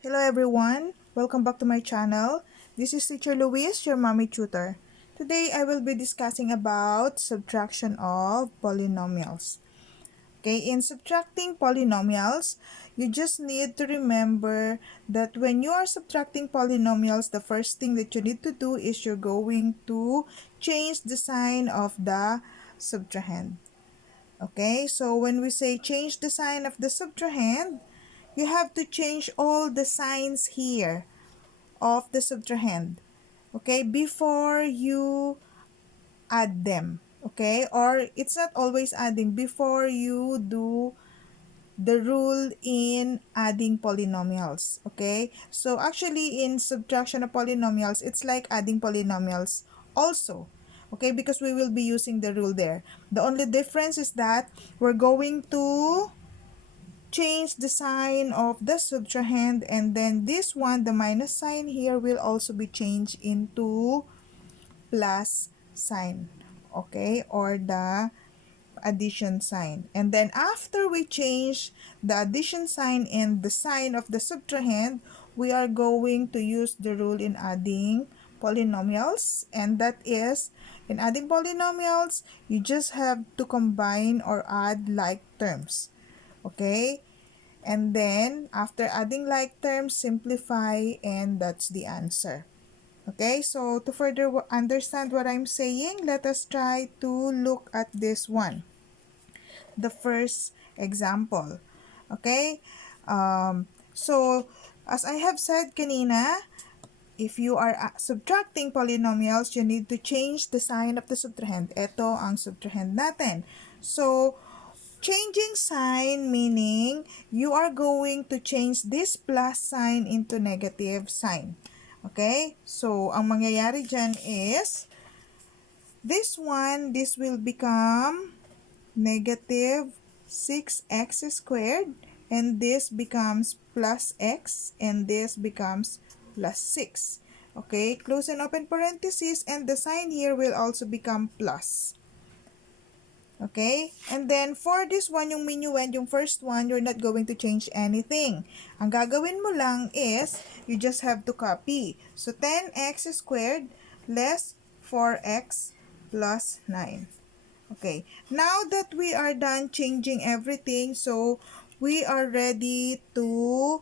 Hello everyone, welcome back to my channel. This is Teacher Luis, your mommy tutor. Today I will be discussing about subtraction of polynomials. Okay, in subtracting polynomials, you just need to remember that when you are subtracting polynomials, the first thing that you need to do is you're going to change the sign of the subtrahend. Okay, so when we say change the sign of the subtrahend, you have to change all the signs here of the subtrahend, okay, before you add them, okay? Or it's not always adding, before you do the rule in adding polynomials, okay? So actually in subtraction of polynomials, it's like adding polynomials also, okay? Because we will be using the rule there. The only difference is that we're going to change the sign of the subtrahend, and then this one, the minus sign here, will also be changed into plus sign, okay, or the addition sign. And then after we change the addition sign and the sign of the subtrahend, we are going to use the rule in adding polynomials, and that is, in adding polynomials, you just have to combine or add like terms, okay? And then, after adding like terms, simplify, and that's the answer. Okay, so to further understand what I'm saying, let us try to look at this one. The first example. Okay, so as I have said kanina, if you are subtracting polynomials, you need to change the sign of the subtrahend. Ito ang subtrahend natin. So, changing sign meaning you are going to change this plus sign into negative sign. Okay? So, ang mangyayari dyan is, this one, this will become negative 6x squared, and this becomes plus x, and this becomes plus 6. Okay? Close and open parentheses, and the sign here will also become plus. Okay? And then, for this one, yung minuend, yung first one, you're not going to change anything. Ang gagawin mo lang is, you just have to copy. So, 10x squared less 4x plus 9. Okay. Now that we are done changing everything, so, we are ready to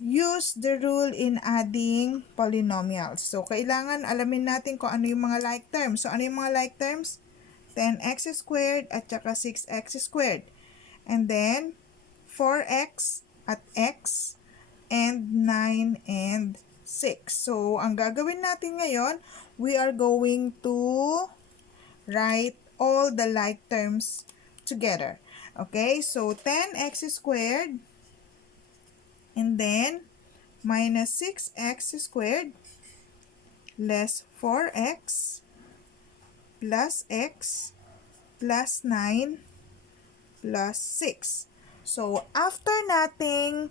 use the rule in adding polynomials. So, kailangan alamin natin kung ano yung mga like terms. So, ano yung mga like terms? 10x squared at saka 6x squared. And then, 4x at x and 9 and 6. So, ang gagawin natin ngayon, we are going to write all the like terms together. Okay, so 10x squared and then minus 6x squared less 4x plus x plus 9 plus 6. So, after nating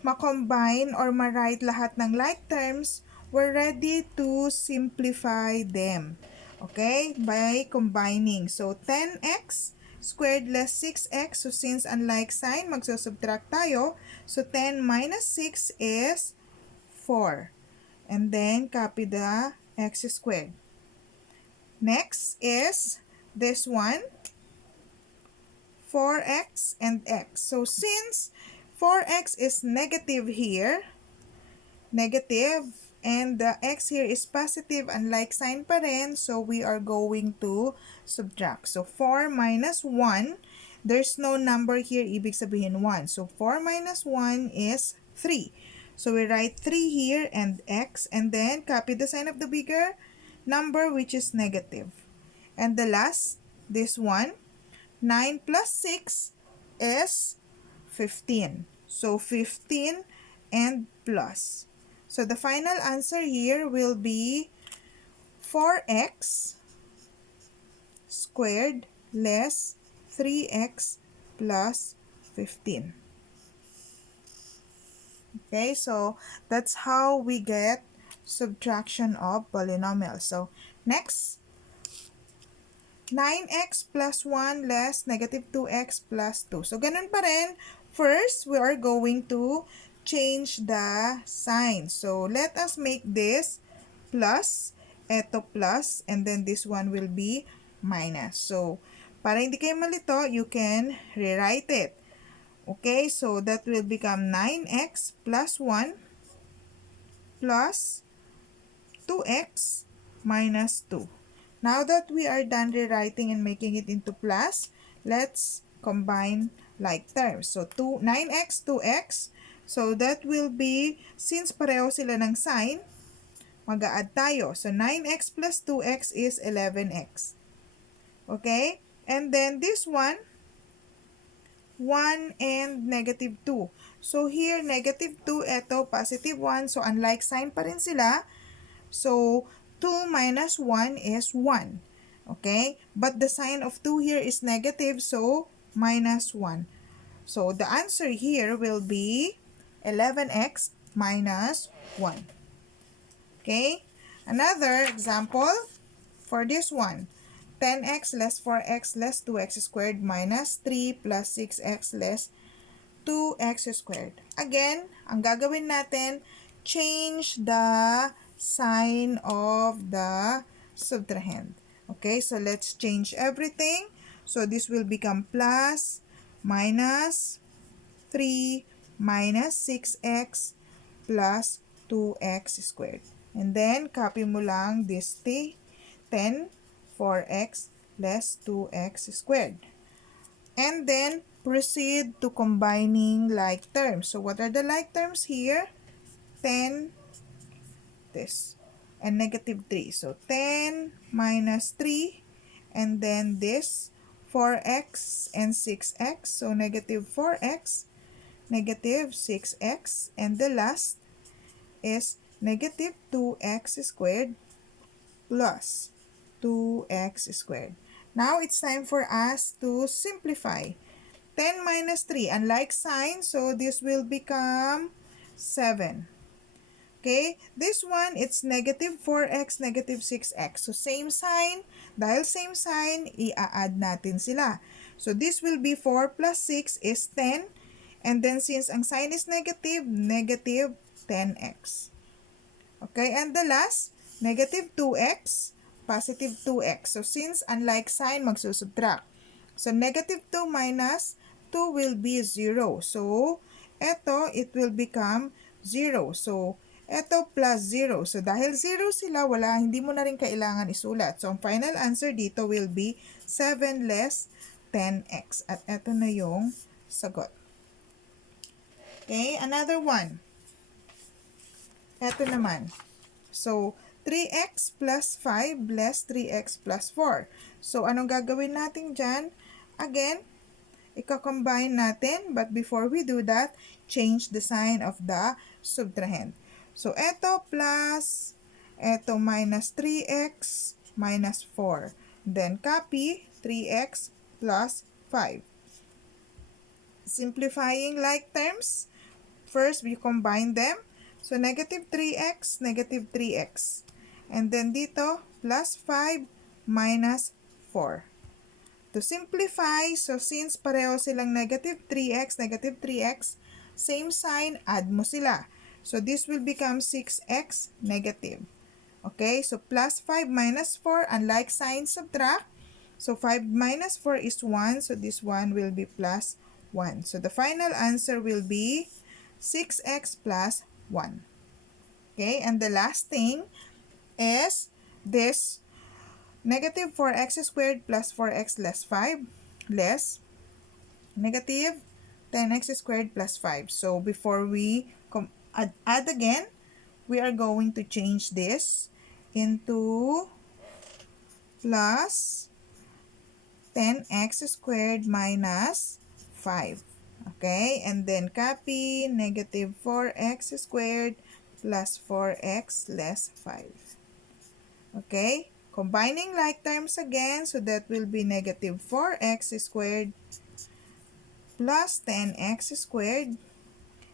ma-combine or ma-write lahat ng like terms, we're ready to simplify them. Okay? By combining. So, 10x squared less 6x. So, since unlike sign, magsusubtract tayo. So, 10 minus 6 is 4. And then, copy the x squared. Next is this one, 4x and x. So, since 4x is negative here, negative, and the x here is positive, unlike sign pa rin, so we are going to subtract. So, 4 minus 1, there's no number here, ibig sabihin 1. So, 4 minus 1 is 3. So, we write 3 here and x, and then copy the sign of the bigger number, which is negative. And the last, this one, 9 plus 6 is 15. So, 15 and plus. So, the final answer here will be 4x squared less 3x plus 15. Okay, so that's how we get subtraction of polynomials. So, next, 9x plus 1 less negative 2x plus 2. So, ganun pa rin. First, we are going to change the sign. So, let us make this plus, eto plus, and then this one will be minus. So, para hindi kayo malito, you can rewrite it. Okay, so that will become 9x plus 1 plus 2x minus 2. Now that we are done rewriting and making it into plus, let's combine like terms. So 9x, 2x. So that will be, since pareho sila ng sign, mag-a-add tayo. So 9x plus 2x is 11x. Okay? And then this one, 1 and negative 2. So here, negative 2, eto, positive 1. So unlike sign pa rin sila. So 2 minus 1 is 1. Okay? But the sign of 2 here is negative, so minus 1. So the answer here will be 11x minus 1. Okay? Another example for this one. 10x less 4x less 2x squared minus 3 plus 6x less 2x squared. Again, ang gagawin natin, change the sign of the subtrahend. Okay, so let's change everything. So this will become plus, minus 3, minus 6x, plus 2x squared. And then, copy mo lang this 10, 4x less 2x squared. And then, proceed to combining like terms. So, what are the like terms here? 10, this, and negative 3. So, 10 minus 3, and then this, 4x and 6x. So, negative 4x, negative 6x, and the last is negative 2x squared plus 2x squared. Now, it's time for us to simplify. 10 minus 3, unlike sign, so this will become 7. Okay, this one, it's negative 4x, negative 6x. So, same sign. Dahil same sign, i-add natin sila. So, this will be 4 plus 6 is 10. And then, since ang sign is negative, negative 10x. Okay, and the last, negative 2x, positive 2x. So, since unlike sign, magsusubtract. So, negative 2 minus 2 will be 0. So, eto, it will become 0. So, eto plus 0. So, dahil 0 sila, hindi mo na rin kailangan isulat. So, ang final answer dito will be 7 less 10x. At eto na yung sagot. Okay, another one. Eto naman. So, 3x plus 5 less 3x plus 4. So, anong gagawin natin dyan? Again, ika-combine natin. But before we do that, change the sign of the subtrahend. So, eto plus, eto minus 3x minus 4. Then, copy 3x plus 5. Simplifying like terms. First, we combine them. So, negative 3x, negative 3x. And then dito, plus 5 minus 4. To simplify, so since pareho silang negative 3x, same sign, add mo sila. So, this will become 6x negative. Okay, so plus 5 minus 4, unlike sign, subtract. So, 5 minus 4 is 1, so this one will be plus 1. So, the final answer will be 6x plus 1. Okay, and the last thing is this negative 4x squared plus 4x less 5 less negative 10x squared plus 5. So, before we add again, we are going to change this into plus 10x squared minus 5. Okay, and then copy negative 4x squared plus 4x less 5. Okay, combining like terms again, so that will be negative 4x squared plus 10x squared.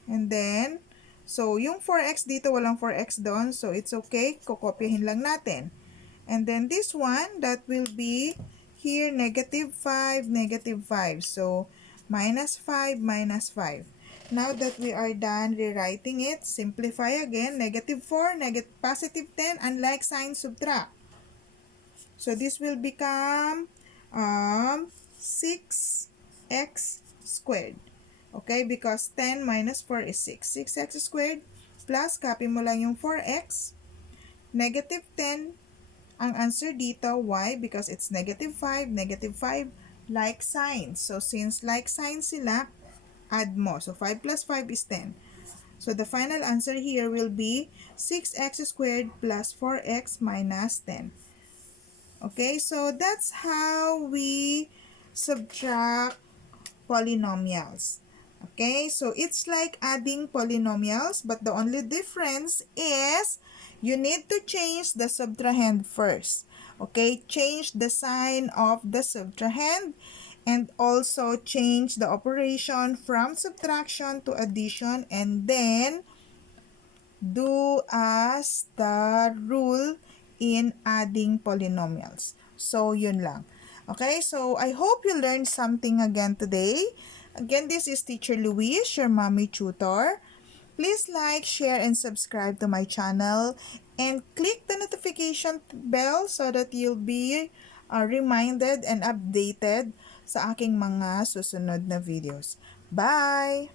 And then, so yung 4x dito, walang 4x doon, so it's okay, kukopyahin lang natin. And then this one, that will be here negative 5, negative 5. So, minus 5, minus 5. Now that we are done rewriting it, simplify again. Negative 4, positive 10, unlike sign, subtract. So this will become 6x squared. Okay, because 10 minus 4 is 6. 6x squared plus, copy mo lang yung 4x. Negative 10, ang answer dito, why? Because it's negative 5, like signs. So since like signs sila, add mo. So 5 plus 5 is 10. So the final answer here will be 6x squared plus 4x minus 10. Okay, so that's how we subtract polynomials. Okay, so it's like adding polynomials, but the only difference is you need to change the subtrahend first. Okay, change the sign of the subtrahend and also change the operation from subtraction to addition, and then do as the rule in adding polynomials. So, yun lang. Okay, so I hope you learned something again today. Again, this is Teacher Luis, your mommy tutor. Please like, share, and subscribe to my channel. And click the notification bell so that you'll be reminded and updated sa aking mga susunod na videos. Bye!